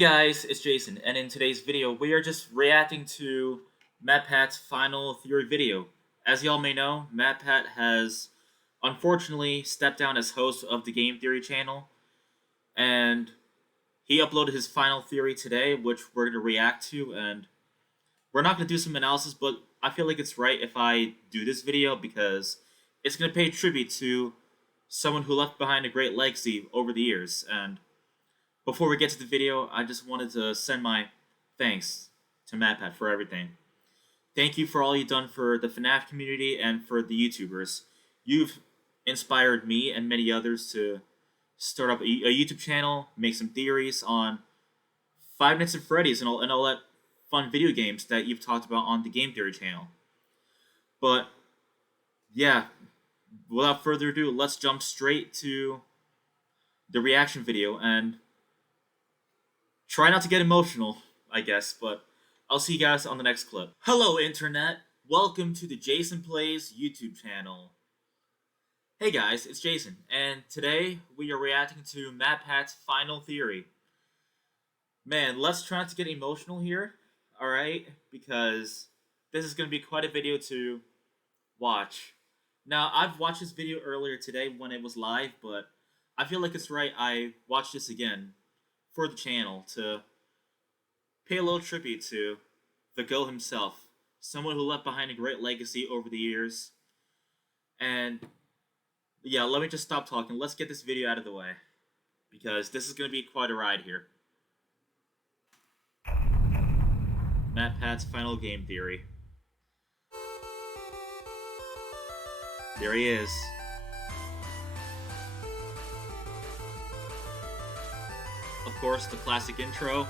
guys, it's Jason, and in today's video, we are just reacting to MatPat's final theory video. As y'all may know, MatPat has unfortunately stepped down as host of the Game Theory channel, and he uploaded his final theory today, which we're going to react to, and we're not going to do some analysis, but I feel like it's right if I do this video because it's going to pay tribute to someone who left behind a great legacy over the years, and before we get to the video, I just wanted to send my thanks to MatPat for everything. Thank you for all you've done for the FNAF community and for the YouTubers. You've inspired me and many others to start up a YouTube channel, make some theories on Five Nights at Freddy's and all that fun video games that you've talked about on the Game Theory channel. But yeah, without further ado, let's jump straight to the reaction video and try not to get emotional, I guess, but I'll see you guys on the next clip. Hello, Internet. Welcome to the Jason Plays YouTube channel. Hey guys, it's Jason, and today we are reacting to MatPat's final theory. Man, let's try not to get emotional here, alright? Because this is going to be quite a video to watch. Now, I've watched this video earlier today when it was live, but I feel like it's right I watch this again for the channel to pay a little tribute to the GOAT himself, someone who left behind a great legacy over the years. And yeah, let me just stop talking. Let's get this video out of the way because this is going to be quite a ride here. MatPat's final game theory. There he is. Of course, the classic intro.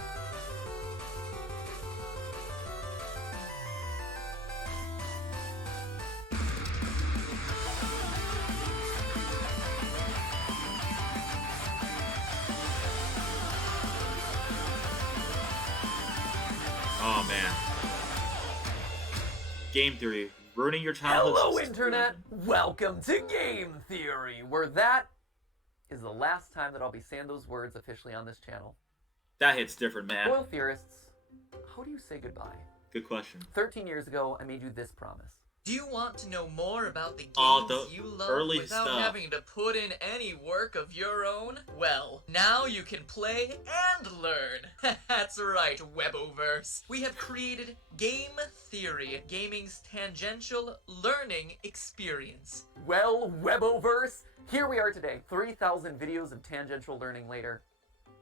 Oh man. Game Theory, ruining your childhood. Hello, Internet! Welcome to Game Theory, where that is the last time that I'll be saying those words officially on this channel. That hits different, man. Spoil theorists, how do you say goodbye? Good question. 13 years ago, I made you this promise. Do you want to know more about the games you love early without stuff. having to put in any work of your own? Well, now you can play and learn. That's right, Weboverse. We have created Game Theory, gaming's tangential learning experience. Well, Weboverse, here we are today, 3,000 videos of tangential learning later.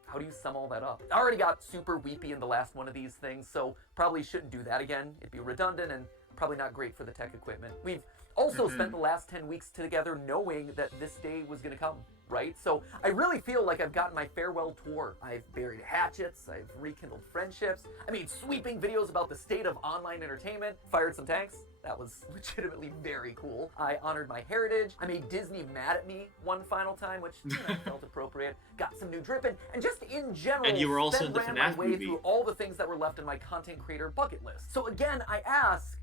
How do you sum all that up? I already got super weepy in the last one of these things, so probably shouldn't do that again. It'd be redundant and probably not great for the tech equipment. We've also spent the last 10 weeks together knowing that this day was gonna come, right? So I really feel like I've gotten my farewell tour. I've buried hatchets, I've rekindled friendships, I made sweeping videos about the state of online entertainment, fired some tanks. That was legitimately very cool. I honored my heritage. I made Disney mad at me one final time, which felt appropriate. Got some new dripping, and just in general, And you were also in the ran FNAF my way movie. through all the things that were left in my content creator bucket list. So again, I ask,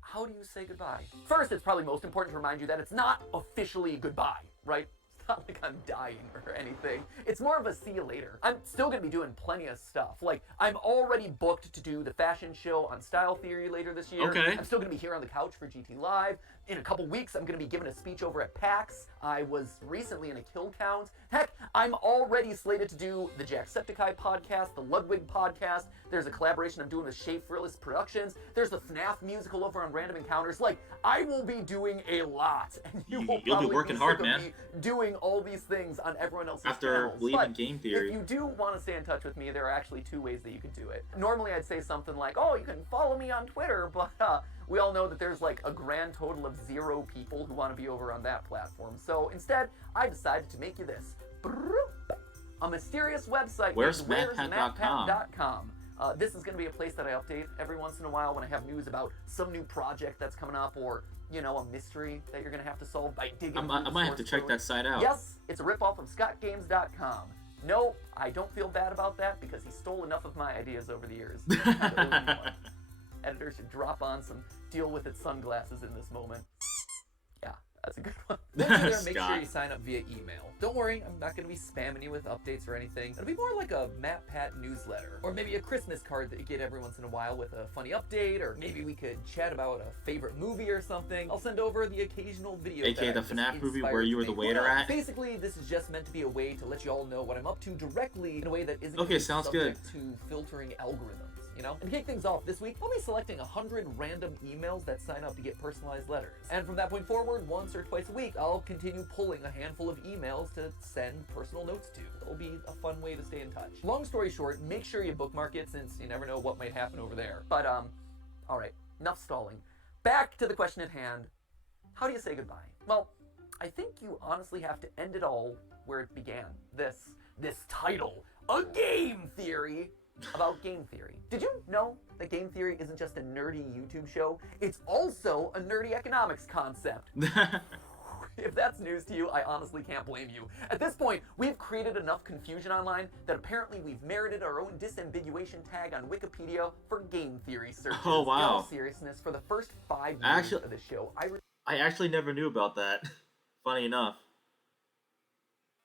how do you say goodbye? First, it's probably most important to remind you that it's not officially goodbye, right? It's not like I'm dying or anything. It's more of a see you later. I'm still gonna be doing plenty of stuff. Like, I'm already booked to do the fashion show on Style Theory later this year. Okay. I'm still gonna be here on the couch for GT Live. In a couple weeks, I'm gonna be giving a speech over at PAX. I was recently in a kill count. Heck, I'm already slated to do the Jacksepticeye podcast, the Ludwig podcast. There's a collaboration I'm doing with Shea Frillis Productions. There's the FNAF musical over on Random Encounters. Like, I will be doing a lot. And You'll will be probably working sick hard, of man. me doing all these things on everyone else's After channels. leaving But Game Theory. if you do want to stay in touch with me, there are actually two ways that you can do it. Normally I'd say something like, oh, you can follow me on Twitter, but we all know that there's like a grand total of 0 people who want to be over on that platform. So instead, I decided to make you this. A mysterious website. Where's named MatPat.com? MatPat.com. This is going to be a place that I update every once in a while when I have news about some new project that's coming up, or, you know, a mystery that you're going to have to solve by digging I might have to check that site out. Yes, it's a ripoff of ScottGames.com. No, I don't feel bad about that because he stole enough of my ideas over the years. Editor should drop on some deal with it sunglasses in this moment. Yeah, that's a good one. Once you're there, make sure Scott. you sign up via email. Don't worry, I'm not going to be spamming you with updates or anything. It'll be more like a MatPat newsletter, or maybe a Christmas card that you get every once in a while with a funny update, or maybe we could chat about a favorite movie or something. I'll send over the occasional video. AKA that the I'm just FNAF movie inspired where you to were the make. waiter at? Basically, this is just meant to be a way to let you all know what I'm up to directly in a way that isn't Okay, sounds good. subject to filtering algorithms, you know? And to kick things off, this week, I'll be selecting 100 random emails that sign up to get personalized letters. And from that point forward, once or twice a week, I'll continue pulling a handful of emails to send personal notes to. It'll be a fun way to stay in touch. Long story short, make sure you bookmark it since you never know what might happen over there. But, all right, enough stalling. Back to the question at hand. How do you say goodbye? Well, I think you honestly have to end it all where it began. This title, A Game Theory about game theory. Did you know that game theory isn't just a nerdy YouTube show? It's also a nerdy economics concept. If that's news to you, I honestly can't blame you. At this point, we've created enough confusion online that apparently we've merited our own disambiguation tag on Wikipedia for game theory searches. Oh, wow. In all seriousness, for the first 5 years of the show, I actually never knew about that. Funny enough.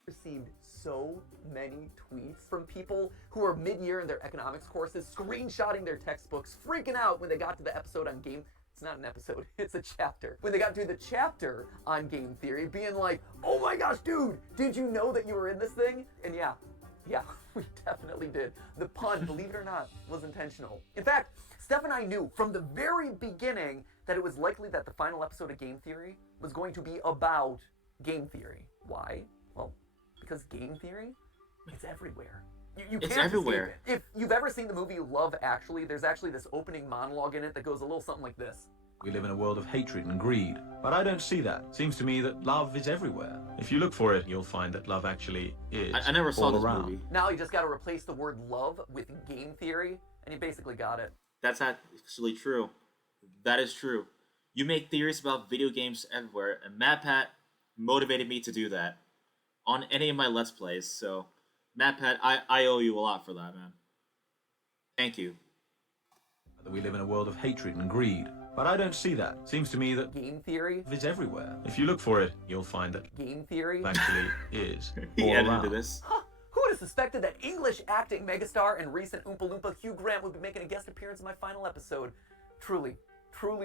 received so many tweets from people who are mid-year in their economics courses, screenshotting their textbooks, freaking out when they got to the episode on game. It's not an episode, it's a chapter. When they got to the chapter on game theory, being like, oh my gosh, dude, did you know that you were in this thing? And yeah, we definitely did. The pun, believe it or not, was intentional. In fact, Steph and I knew from the very beginning that it was likely that the final episode of Game Theory was going to be about game theory. Why? Well, because game theory, it's everywhere. You It's can't everywhere. escape it. If you've ever seen the movie Love Actually, there's actually this opening monologue in it that goes a little something like this. We live in a world of hatred and greed, but I don't see that. Seems to me that love is everywhere. If you look for it, you'll find that love actually is I never saw all this around. movie. Now you just got to replace the word love with game theory, and you basically got it. That's actually true. That is true. You make theories about video games everywhere, and MatPat motivated me to do that on any of my Let's Plays. So, MatPat, I owe you a lot for that, man. Thank you. That we live in a world of hatred and greed, but I don't see that. Seems to me that Game theory, love is everywhere. If you look for it, you'll find that game theory. love actually is He all edited around. this. Huh, who would have suspected that English acting megastar and recent Oompa Loompa Hugh Grant would be making a guest appearance in my final episode? Truly,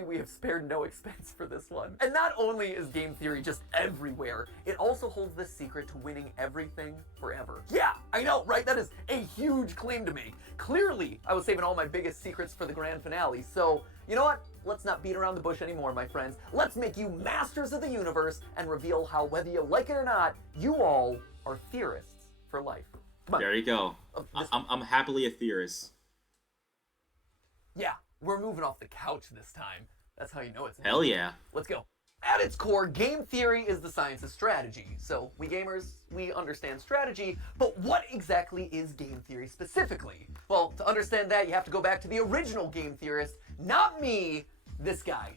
we have spared no expense for this one. And not only is game theory just everywhere, it also holds the secret to winning everything forever. Yeah, I know, right? That is a huge claim to make. Clearly, I was saving all my biggest secrets for the grand finale, so you know what? Let's not beat around the bush anymore, my friends. Let's make you masters of the universe and reveal how, whether you like it or not, you all are theorists for life. Come on. There you go. This- I'm happily a theorist. Yeah, we're moving off the couch this time. That's how you know it's Hell yeah. Let's go. At its core, game theory is the science of strategy. So we gamers, we understand strategy, but what exactly is game theory specifically? Well, to understand that, you have to go back to the original game theorist, not me, this guy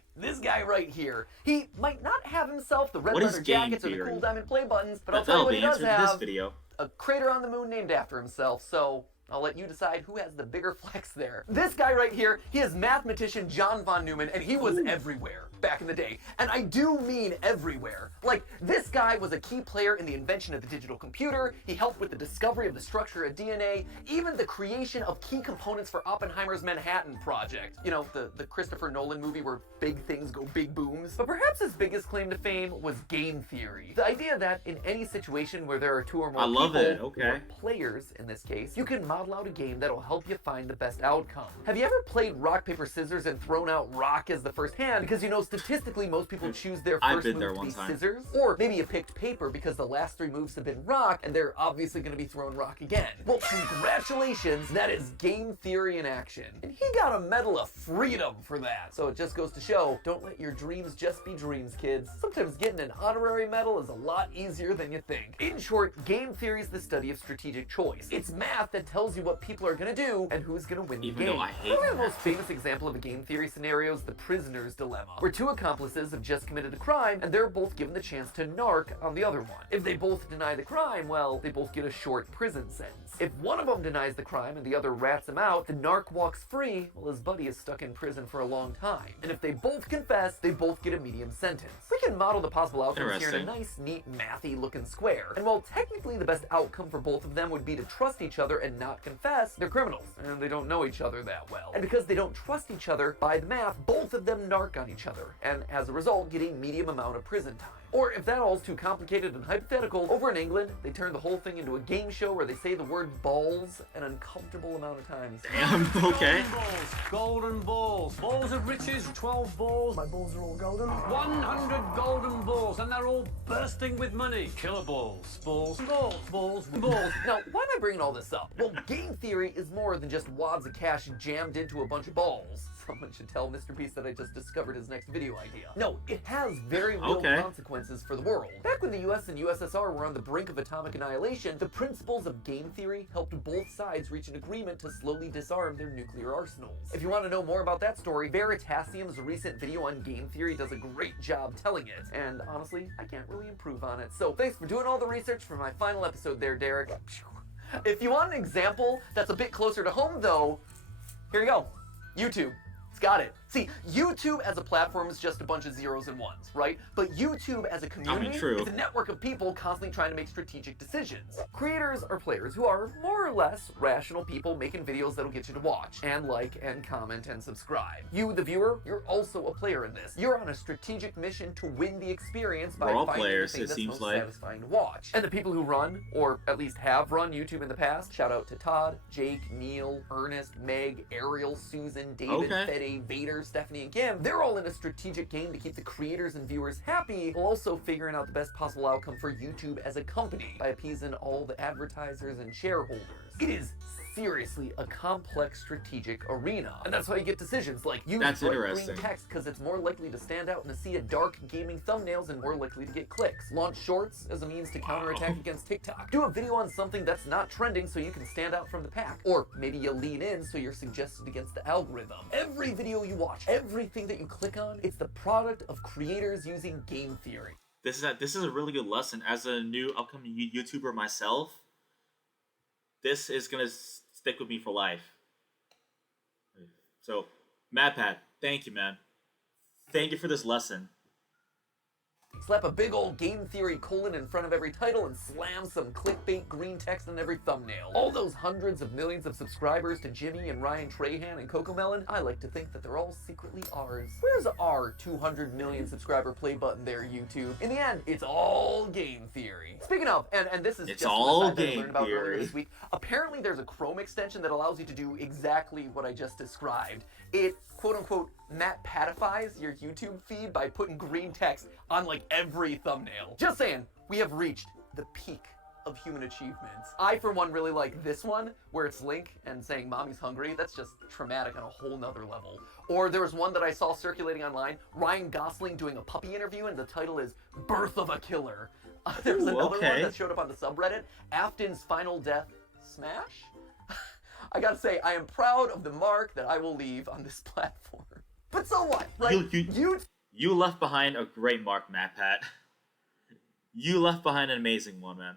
right here. He might not have himself the red What is leather game jackets or the theory? cool diamond play buttons, but I'll tell you That'll what be he does answered in this have, video. a crater on the moon named after himself, so I'll let you decide who has the bigger flex there. This guy right here, he is mathematician John von Neumann, and he was everywhere back in the day. And I do mean everywhere. Like, this guy was a key player in the invention of the digital computer, he helped with the discovery of the structure of DNA, even the creation of key components for Oppenheimer's Manhattan Project. You know, the Christopher Nolan movie where big things go big booms. But perhaps his biggest claim to fame was game theory. The idea that in any situation where there are two or more I love people, it, okay. or players in this case, you can model out a game that'll help you find the best outcome. Have you ever played rock, paper, scissors and thrown out rock as the first hand? Because you know statistically most people choose their I've first been there move to one be time. scissors. Or maybe you picked paper because the last 3 moves have been rock and they're obviously going to be throwing rock again. Well, congratulations, that is game theory in action. And he got a Medal of Freedom for that. So it just goes to show, don't let your dreams just be dreams, kids. Sometimes getting an honorary medal is a lot easier than you think. In short, game theory is the study of strategic choice. It's math that tells tells you what people are gonna do and who's gonna win the Even game. though I hate Probably the that. most famous example of a game theory scenario is the prisoner's dilemma, where two accomplices have just committed a crime and they're both given the chance to narc on the other one. If they both deny the crime, well, they both get a short prison sentence. If one of them denies the crime and the other rats him out, the narc walks free while his buddy is stuck in prison for a long time. And if they both confess, they both get a medium sentence. We can model the possible outcomes here in a nice, neat, mathy looking square. And while technically the best outcome for both of them would be to trust each other and not confess, they're criminals, and they don't know each other that well. And because they don't trust each other, by the math, both of them narc on each other, and as a result, get a medium amount of prison time. Or if that all's too complicated and hypothetical, over in England, they turn the whole thing into a game show where they say the word balls an uncomfortable amount of times. Damn, okay. Golden balls. Balls of riches, 12 balls. My balls are all golden. 100 golden balls, and they're all bursting with money. Killer balls. Balls. Balls. Balls. Balls. Now, why am I bringing all this up? Well, game theory is more than just wads of cash jammed into a bunch of balls. Someone should tell Mr. Beast that I just discovered his next video idea. No, it has very real consequences for the world. Back when the US and USSR were on the brink of atomic annihilation, the principles of game theory helped both sides reach an agreement to slowly disarm their nuclear arsenals. If you want to know more about that story, Veritasium's recent video on game theory does a great job telling it. And honestly, I can't really improve on it. So thanks for doing all the research for my final episode there, Derek. If you want an example that's a bit closer to home though, here you go. YouTube. It's got it. See, YouTube as a platform is just a bunch of zeros and ones, right? But YouTube as a community is a network of people constantly trying to make strategic decisions. Creators are players who are more or less rational people making videos that'll get you to watch and like and comment and subscribe. You, the viewer, you're also a player in this. You're on a strategic mission to win the experience by finding the thing that's most satisfying to watch. And the people who run, or at least have run YouTube in the past, shout out to Todd, Jake, Neil, Ernest, Meg, Ariel, Susan, David, Fede, Vader, Stephanie, and Kim, they're all in a strategic game to keep the creators and viewers happy, while also figuring out the best possible outcome for YouTube as a company by appeasing all the advertisers and shareholders. It is seriously a complex strategic arena. And that's why you get decisions like use bright green text because it's more likely to stand out in a sea of dark gaming thumbnails and more likely to get clicks. Launch shorts as a means to counterattack against TikTok. Do a video on something that's not trending so you can stand out from the pack. Or maybe you lean in so you're suggested against the algorithm. Every video you watch, everything that you click on, it's the product of creators using game theory. This is a really good lesson. As a new upcoming YouTuber myself, this is gonna stick with me for life. So, MatPat, thank you, man. Thank you for this lesson. Slap a big old game theory colon in front of every title and slam some clickbait green text on every thumbnail. All those hundreds of millions of subscribers to Jimmy and Ryan Trahan and Cocomelon, I like to think that they're all secretly ours. Where's our 200 million subscriber play button there, YouTube? In the end, it's all game theory. Speaking of, and this is just what I learned about earlier this week, apparently there's a Chrome extension that allows you to do exactly what I just described. It, quote unquote, MatPatifies your YouTube feed by putting green text on like every thumbnail. Just saying, we have reached the peak of human achievements. I, for one, really like this one, where it's Link and saying mommy's hungry. That's just traumatic on a whole nother level. Or there was one that I saw circulating online, Ryan Gosling doing a puppy interview, and the title is Birth of a Killer. There's another one that showed up on the subreddit, Afton's Final Death Smash? I gotta say, I am proud of the mark that I will leave on this platform. But so what? Like, you left behind a great mark, MatPat. You left behind an amazing one, man.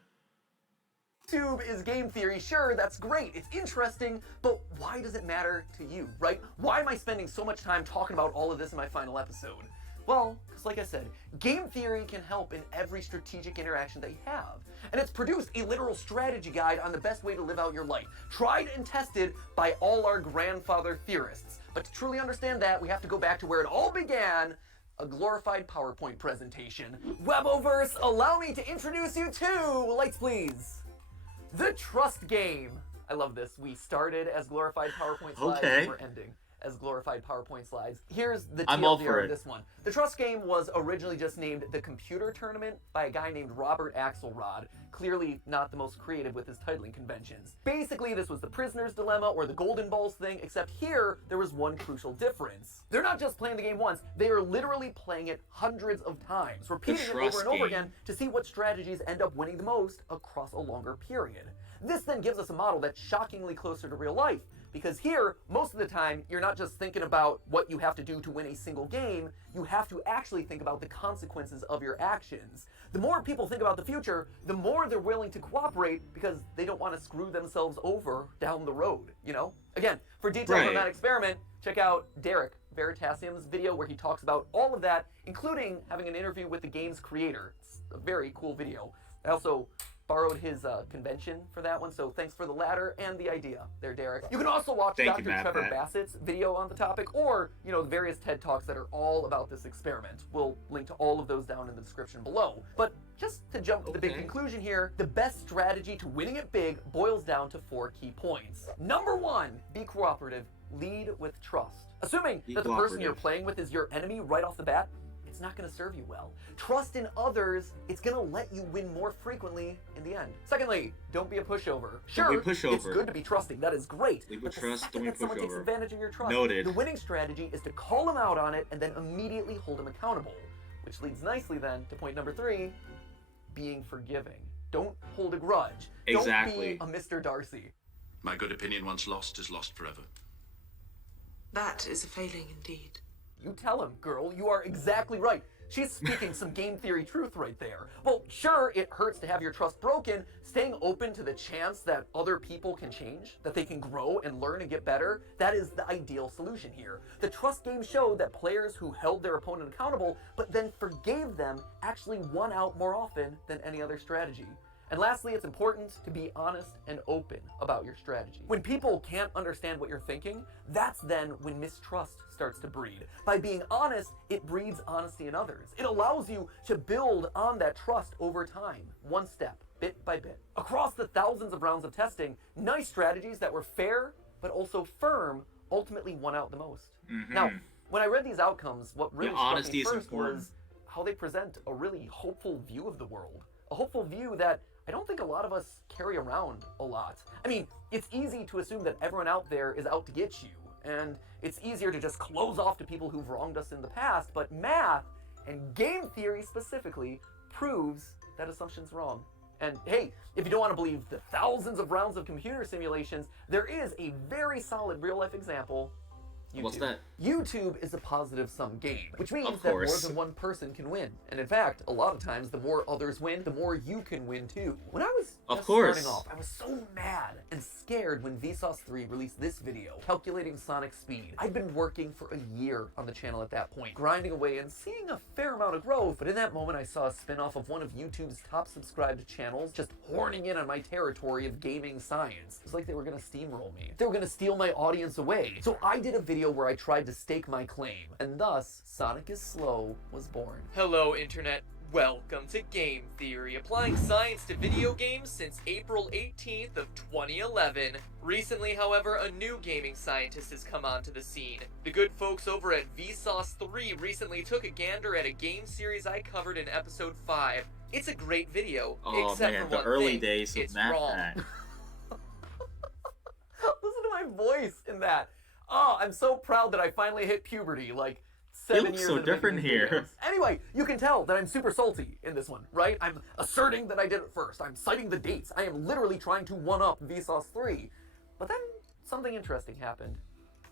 YouTube is game theory, sure, that's great, it's interesting, but why does it matter to you, right? Why am I spending so much time talking about all of this in my final episode? Well, because like I said, game theory can help in every strategic interaction that you have. And it's produced a literal strategy guide on the best way to live out your life, tried and tested by all our grandfather theorists. But to truly understand that, we have to go back to where it all began, a glorified PowerPoint presentation. Weboverse, allow me to introduce you to, lights please, the Trust Game. I love this. We started as glorified PowerPoint slides, and we're ending as glorified PowerPoint slides. Here's the TLDR of this one. The Trust Game was originally just named the Computer Tournament by a guy named Robert Axelrod, clearly not the most creative with his titling conventions. Basically, this was the prisoner's dilemma or the golden balls thing, except here, there was one crucial difference. They're not just playing the game once, they are literally playing it hundreds of times, repeating it over and over again to see what strategies end up winning the most across a longer period. This then gives us a model that's shockingly closer to real life, because here, most of the time, you're not just thinking about what you have to do to win a single game, you have to actually think about the consequences of your actions. The more people think about the future, the more they're willing to cooperate because they don't want to screw themselves over down the road, you know? Again, for details on that experiment, check out Derek Veritasium's video where he talks about all of that, including having an interview with the game's creator. It's a very cool video. I also borrowed his convention for that one, so thanks for the latter and the idea there, Derek. You can also watch Dr. Trevor Bassett's video on the topic, or, you know, the various TED Talks that are all about this experiment. We'll link to all of those down in the description below. But just to jump to the big conclusion here, the best strategy to winning it big boils down to 4 key points. Number 1, be cooperative. Lead with trust. Assuming that the person you're playing with is your enemy right off the bat, it's not going to serve you well. Trust in others, it's going to let you win more frequently in the end. Secondly, don't be a pushover. Sure, it's good to be trusting, that is great. Lead with but trust, don't be a someone takes pushover. advantage of your trust, Noted. the winning strategy is to call them out on it and then immediately hold them accountable. Which leads nicely then to point number 3, being forgiving. Don't hold a grudge. Exactly. Don't be a Mr. Darcy. My good opinion once lost is lost forever. That is a failing indeed. You tell him, girl. You are exactly right. She's speaking some game theory truth right there. Well, sure, it hurts to have your trust broken. Staying open to the chance that other people can change, that they can grow and learn and get better, that is the ideal solution here. The trust game showed that players who held their opponent accountable, but then forgave them, actually won out more often than any other strategy. And lastly, it's important to be honest and open about your strategy. When people can't understand what you're thinking, that's then when mistrust starts to breed. By being honest, it breeds honesty in others. It allows you to build on that trust over time, one step, bit by bit. Across the thousands of rounds of testing, nice strategies that were fair, but also firm, ultimately won out the most. Now, when I read these outcomes, what really struck me first was how they present a really hopeful view of the world. A hopeful view that I don't think a lot of us carry around a lot. I mean, it's easy to assume that everyone out there is out to get you, and it's easier to just close off to people who've wronged us in the past, but math, and game theory specifically, proves that assumption's wrong. And hey, if you don't want to believe the thousands of rounds of computer simulations, there is a very solid real-life example. YouTube. What's that? YouTube is a positive-sum game, which means that more than one person can win. And in fact, a lot of times, the more others win, the more you can win too. When I was just starting off, I was so mad and scared when Vsauce 3 released this video, calculating Sonic's speed. I'd been working for a year on the channel at that point, grinding away and seeing a fair amount of growth, but in that moment I saw a spin-off of one of YouTube's top subscribed channels just horning in on my territory of gaming science. It was like they were gonna steamroll me. They were gonna steal my audience away. So I did a video where I tried to stake my claim, and thus, Sonic is Slow was born. Hello, Internet. Welcome to Game Theory, applying science to video games since April 18th of 2011. Recently, however, a new gaming scientist has come onto the scene. The good folks over at Vsauce 3 recently took a gander at a game series I covered in episode 5. It's a great video, except for the one early thing, days of it's wrong. MatPat. Listen to my voice in that. Oh, I'm so proud that I finally hit puberty, like 7 years so into different making here. videos. Anyway, you can tell that I'm super salty in this one, right? I'm asserting that I did it first. I'm citing the dates. I am literally trying to one-up Vsauce 3. But then something interesting happened.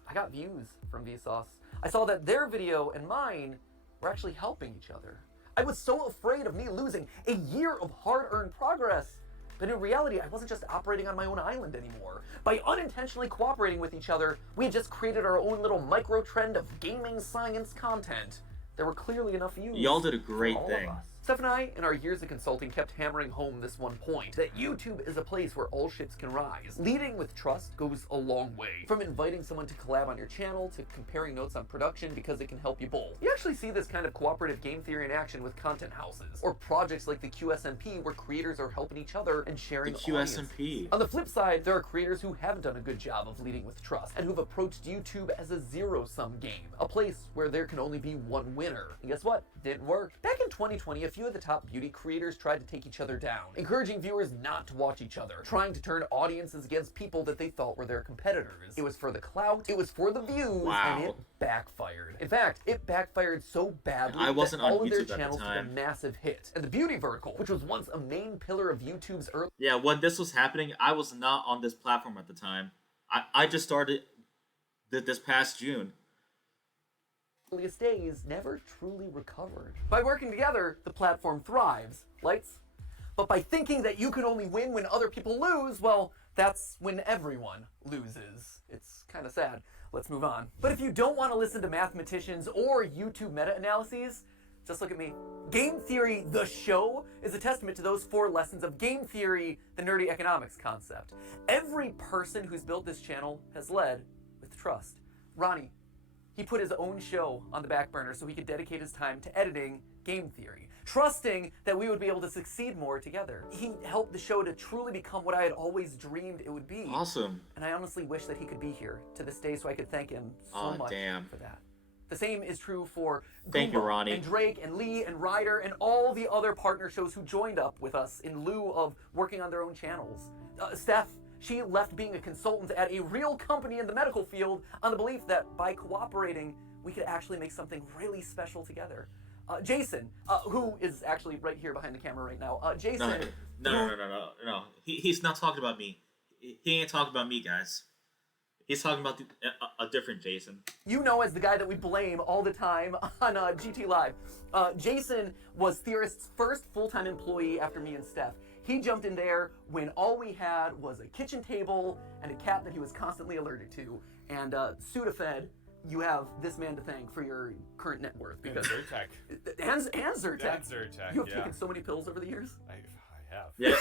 I got views from Vsauce. I saw that their video and mine were actually helping each other. I was so afraid of me losing a year of hard-earned progress. But in reality, I wasn't just operating on my own island anymore. By unintentionally cooperating with each other, we had just created our own little micro-trend of gaming science content. There were clearly enough views. Y'all did a great for all thing. of us. Steph and I, in our years of consulting, kept hammering home this one point, that YouTube is a place where all ships can rise. Leading with trust goes a long way. From inviting someone to collab on your channel, to comparing notes on production because it can help you both. You actually see this kind of cooperative game theory in action with content houses, or projects like the QSMP where creators are helping each other and sharing The QSMP. On the flip side, there are creators who haven't done a good job of leading with trust, and who've approached YouTube as a zero-sum game, a place where there can only be one winner. And guess what? Didn't work. Back in 2020, a few of the top beauty creators tried to take each other down, encouraging viewers not to watch each other, trying to turn audiences against people that they thought were their competitors. It was for the clout, it was for the views, and it backfired. In fact, it backfired so badly that all of their channels took a massive hit. And the beauty vertical, which was once a main pillar of YouTube's early... Yeah, when this was happening, I was not on this platform at the time. I just started this past June. Earliest days never truly recovered. By working together, the platform thrives. Lights? But by thinking that you can only win when other people lose, well, that's when everyone loses. It's kind of sad. Let's move on. But if you don't want to listen to mathematicians or YouTube meta-analyses, just look at me. Game Theory, the show, is a testament to those 4 lessons of game theory, the nerdy economics concept. Every person who's built this channel has led with trust. Ronnie, he put his own show on the back burner so he could dedicate his time to editing Game Theory, trusting that we would be able to succeed more together. He helped the show to truly become what I had always dreamed it would be. Awesome. And I honestly wish that he could be here to this day so I could thank him so much for that. The same is true for Thank you, Ronnie. and Drake and Lee and Ryder and all the other partner shows who joined up with us in lieu of working on their own channels. Steph, she left being a consultant at a real company in the medical field on the belief that by cooperating, we could actually make something really special together. Jason, who is actually right here behind the camera right now. Jason. No. He's not talking about me. He ain't talking about me, guys. He's talking about a different Jason. You know, as the guy that we blame all the time on GT Live. Jason was Theorist's first full-time employee after me and Steph. He jumped in there when all we had was a kitchen table and a cat that he was constantly allergic to. And Sudafed, you have this man to thank for your current net worth. Because Zyrtec. And Zyrtec. And Zyrtec, You have taken so many pills over the years? I have. Yeah,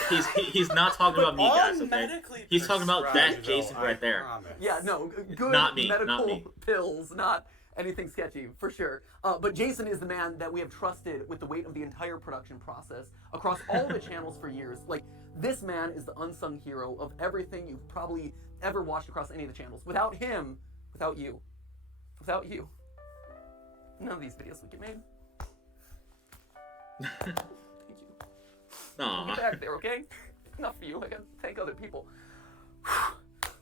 he's not talking about me, guys, okay? He's talking about that Jason right there. Yeah, no, good Not me, medical not me. pills, not anything sketchy, for sure. But Jason is the man that we have trusted with the weight of the entire production process across all the channels for years. Like, this man is the unsung hero of everything you've probably ever watched across any of the channels. Without him, without you, none of these videos would get made. Thank you. Aww. Get back there, okay? Enough for you. I gotta thank other people.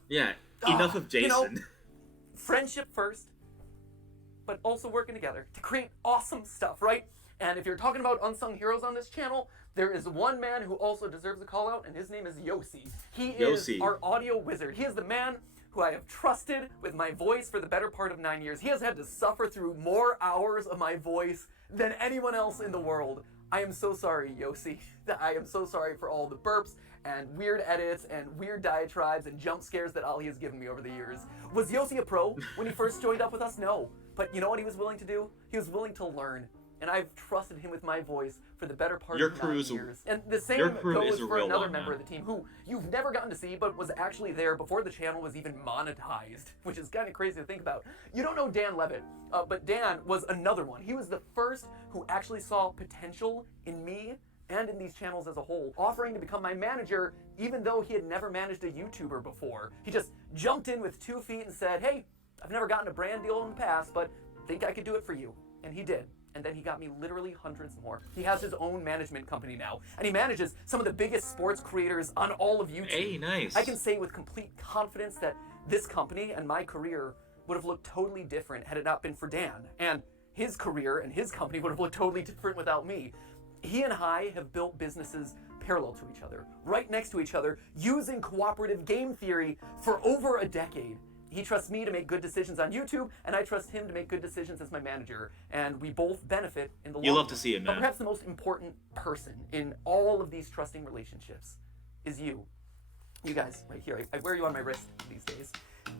Yeah, enough of Jason. You know, friendship first, but also working together to create awesome stuff, right? And if you're talking about unsung heroes on this channel, there is one man who also deserves a call out, and his name is Yossi. He is our audio wizard. He is the man who I have trusted with my voice for the better part of 9 years. He has had to suffer through more hours of my voice than anyone else in the world. I am so sorry, Yossi. I am so sorry for all the burps and weird edits and weird diatribes and jump scares that Ali has given me over the years. Was Yossi a pro when he first joined up with us? No. But you know what he was willing to do? He was willing to learn. And I've trusted him with my voice for the better part of 9 years. And the same goes for another member of the team who you've never gotten to see, but was actually there before the channel was even monetized, which is kind of crazy to think about. You don't know Dan Levitt, but Dan was another one. He was the first who actually saw potential in me and in these channels as a whole, offering to become my manager even though he had never managed a YouTuber before. He just jumped in with 2 feet and said, hey, I've never gotten a brand deal in the past, but think I could do it for you. And he did. And then he got me literally hundreds more. He has his own management company now, and he manages some of the biggest sports creators on all of YouTube. Hey, nice. I can say with complete confidence that this company and my career would have looked totally different had it not been for Dan. And his career and his company would have looked totally different without me. He and I have built businesses parallel to each other, right next to each other, using cooperative game theory for over a decade. He trusts me to make good decisions on YouTube, and I trust him to make good decisions as my manager, and we both benefit in the long run. You love to see it, man. But perhaps the most important person in all of these trusting relationships is you. You guys, right here. I wear you on my wrist these days.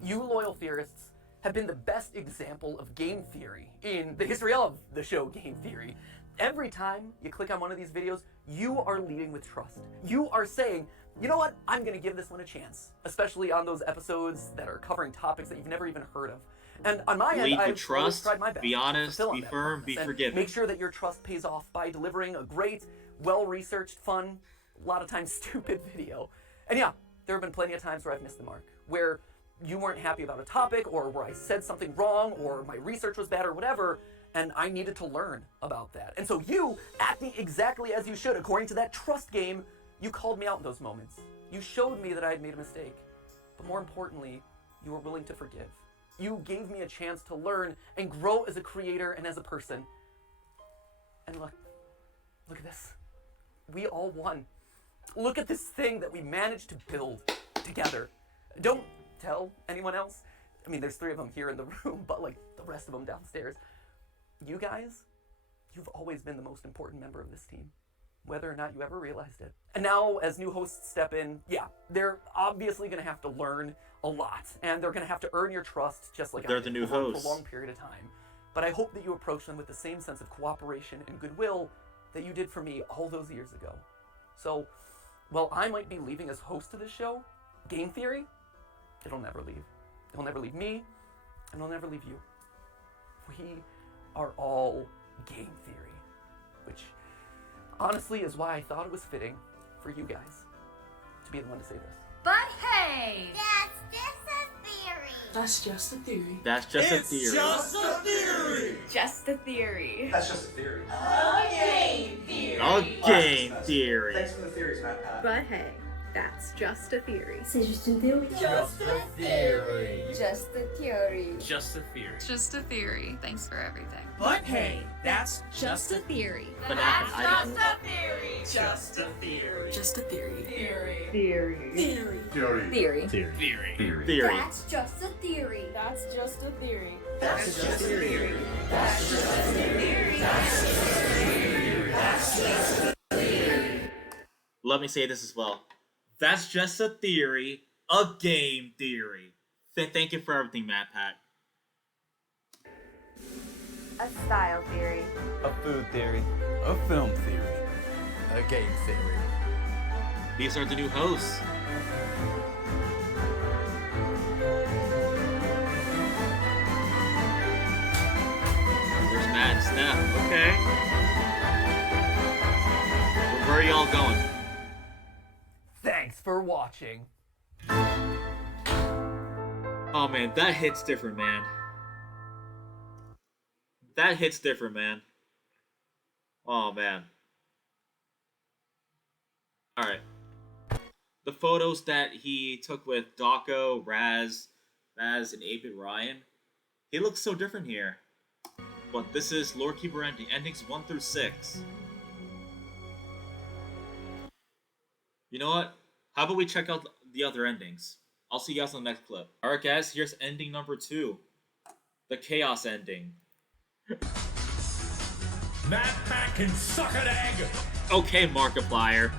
You loyal theorists have been the best example of game theory in the history of the show Game Theory. Every time you click on one of these videos, you are leading with trust. You are saying, you know what? I'm going to give this one a chance, especially on those episodes that are covering topics that you've never even heard of. And on my end, I've always tried my best. Be honest, to fulfill on be that firm, promise be and forgiving. Make sure that your trust pays off by delivering a great, well-researched, fun, a lot of times stupid video. And yeah, there have been plenty of times where I've missed the mark, where you weren't happy about a topic, or where I said something wrong, or my research was bad, or whatever, And I needed to learn about that. And so you, acting exactly as you should, according to that trust game, you called me out in those moments. You showed me that I had made a mistake. But more importantly, you were willing to forgive. You gave me a chance to learn and grow as a creator and as a person. And look at this. We all won. Look at this thing that we managed to build together. Don't tell anyone else. I mean, there's 3 of them here in the room, but like the rest of them downstairs. You guys, you've always been the most important member of this team, whether or not you ever realized it. And now, as new hosts step in, yeah, they're obviously going to have to learn a lot, and they're going to have to earn your trust, just like they're the new over hosts. a long period of time. But I hope that you approach them with the same sense of cooperation and goodwill that you did for me all those years ago. So, while I might be leaving as host of this show, Game Theory, it'll never leave. It'll never leave me, and it'll never leave you. We are all Game Theory, which honestly is why I thought it was fitting for you guys to be the one to say this. But hey! That's just a theory. That's just a theory. Just a theory. Just a theory. That's just a theory. Game theory. A game theory. Thanks for the theories, MatPat. But hey, that's just a theory. C'est juste une théorie. Just a theory. Just a theory. Just a theory. Just a theory. Thanks for everything. But hey, that's Just a theory. FNAF item. just a theory. Just a theory. Theory. Theory. Theory. Theory. Theory. That's just a theory. That's just a theory. That's just a theory. Let me say this as well. That's just a theory, a game theory. Thank you for everything, MatPat. A style theory. A food theory. A film theory. A game theory. These are the new hosts. There's Matt and Steph. Okay. Where are y'all going? Thanks for watching. Oh man, that hits different, man. That hits different, man. Oh man. Alright. The photos that he took with Dawko, Raz, and 8-Bit Ryan, he looks so different here. But this is Lord Keeper ending, endings 1 through 6. You know what? How about we check out the other endings? I'll see you guys on the next clip. Alright guys, here's ending number 2. The Chaos ending. MatPat can suck an egg! Okay, Markiplier.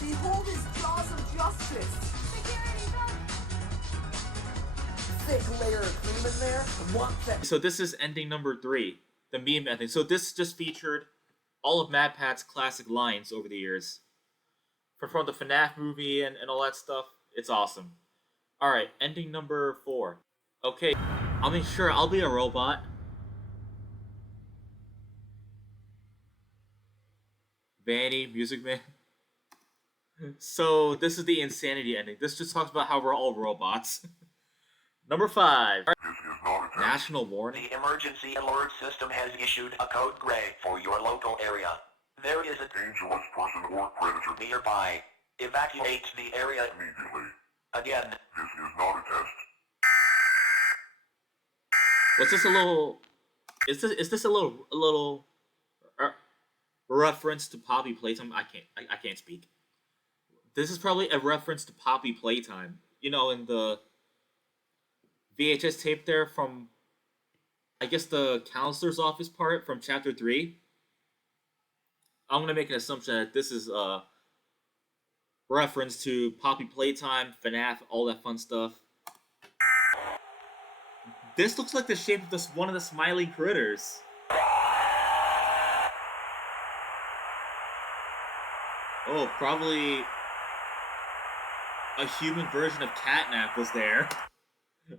Behold his jaws of justice. Thick layer of cream in there. Want that. So this is ending number 3. The meme ending. So this just featured all of MatPat's classic lines over the years. From the FNAF movie and all that stuff. It's awesome. Alright, ending number 4. Okay, I mean sure, I'll be a robot. Vanny, Music Man. So this is the insanity ending. This just talks about how we're all robots. Number 5. National warning. The emergency alert system has issued a code gray for your local area. There is a dangerous person or predator nearby. Evacuate the area immediately. Again, this is not a test. What's this a little? Is this a little reference to Poppy Playtime? I can't speak. This is probably a reference to Poppy Playtime. You know, in the VHS tape there from, I guess, the counselor's office part from chapter 3. I'm gonna make an assumption that this is a reference to Poppy Playtime, FNAF, all that fun stuff. This looks like the shape of one of the smiling critters. Oh, probably a human version of Catnap was there.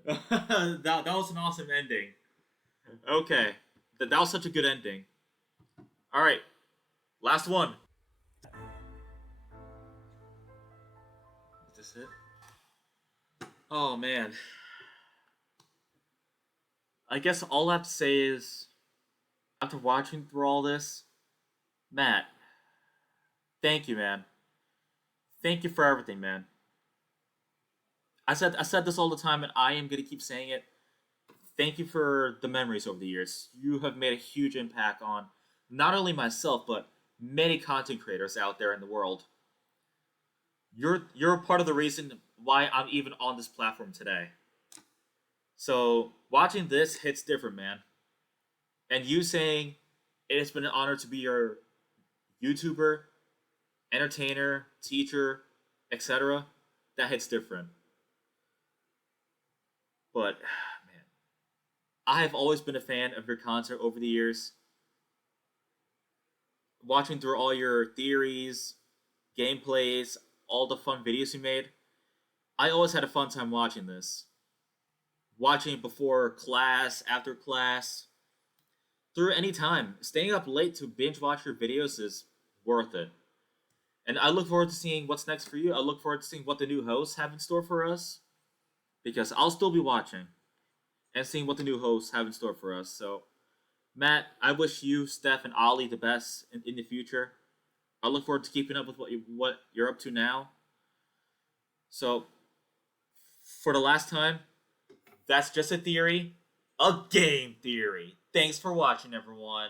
that was an awesome ending. Okay, that was such a good ending. All right, last one. Is this it? Oh man. I guess all I have to say is, after watching through all this, Matt, thank you, man. Thank you for everything, man. I said this all the time, and I am gonna keep saying it. Thank you for the memories over the years. You have made a huge impact on not only myself but many content creators out there in the world. You're part of the reason why I'm even on this platform today. So watching this hits different, man. And you saying it has been an honor to be your YouTuber, entertainer, teacher, etc., that hits different. But man, I have always been a fan of your content over the years. Watching through all your theories, gameplays, all the fun videos you made, I always had a fun time watching this. Watching it before class, after class, through any time. Staying up late to binge watch your videos is worth it. And I look forward to seeing what's next for you. I look forward to seeing what the new hosts have in store for us. Because I'll still be watching and seeing what the new hosts have in store for us. So, Matt, I wish you, Steph, and Ollie the best in the future. I look forward to keeping up with what you're up to now. So, for the last time, that's just a theory, a game theory. Thanks for watching, everyone.